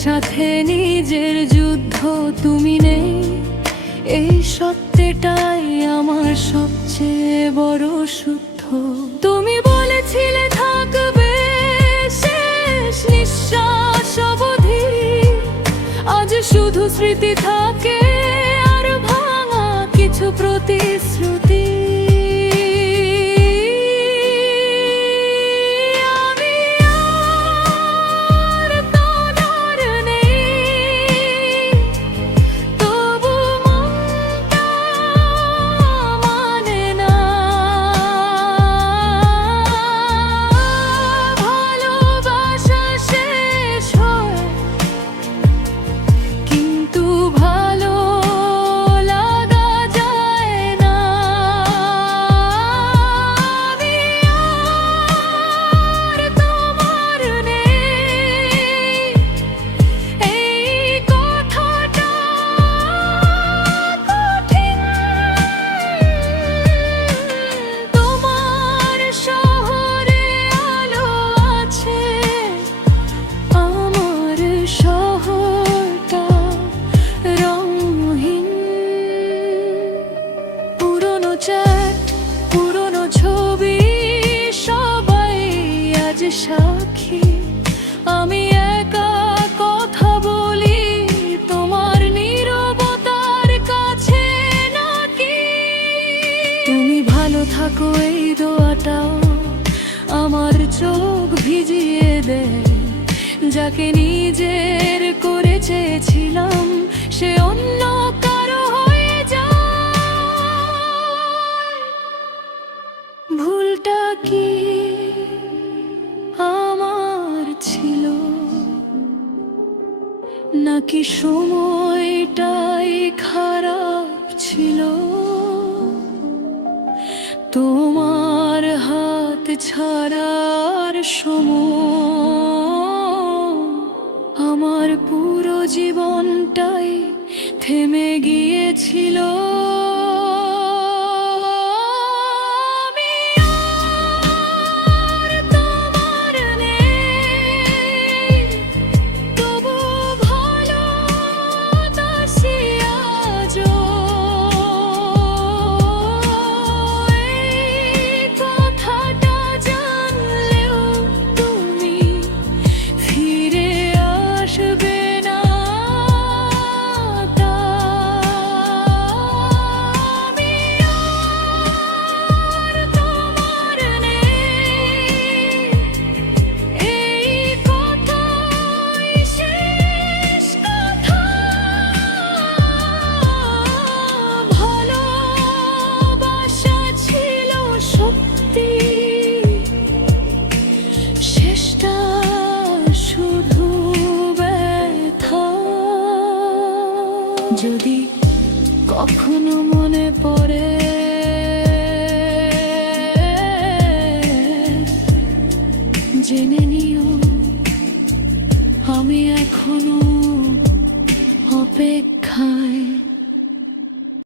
সাথে নিজের যুদ্ধ তুমি নেই, এই সত্যটাই আমার সবচেয়ে বড় শুদ্ধ। তুমি বলেছিলে থাকবে শেষ নিঃশ্বাস অবধি, আজ শুধু স্মৃতি থাকে আর ভাঙা কিছু প্রতিশ্রুতি। পুরনো ছবি সবাই আজ সাক্ষী, আমি একা কথা বলি তোমার নীরবতার কাছে নাকি। তুমি ভালো থাকো এই দোয়াটাও আমার চোখ ভিজিয়ে দেয়, যাকে নিজের করে চেয়েছিলাম সে অন্য কারো হয়ে যায়। ভুলটা কি আমার ছিল, নাকি সময়টাই খারাপ ছিল? তোমার হাত ছাড়ার সময় আমার পুরো জীবনটাই থেমে গিয়েছিল। যদি কখনো মনে পড়ে জেনে নিও আমি এখনো অপেক্ষায়।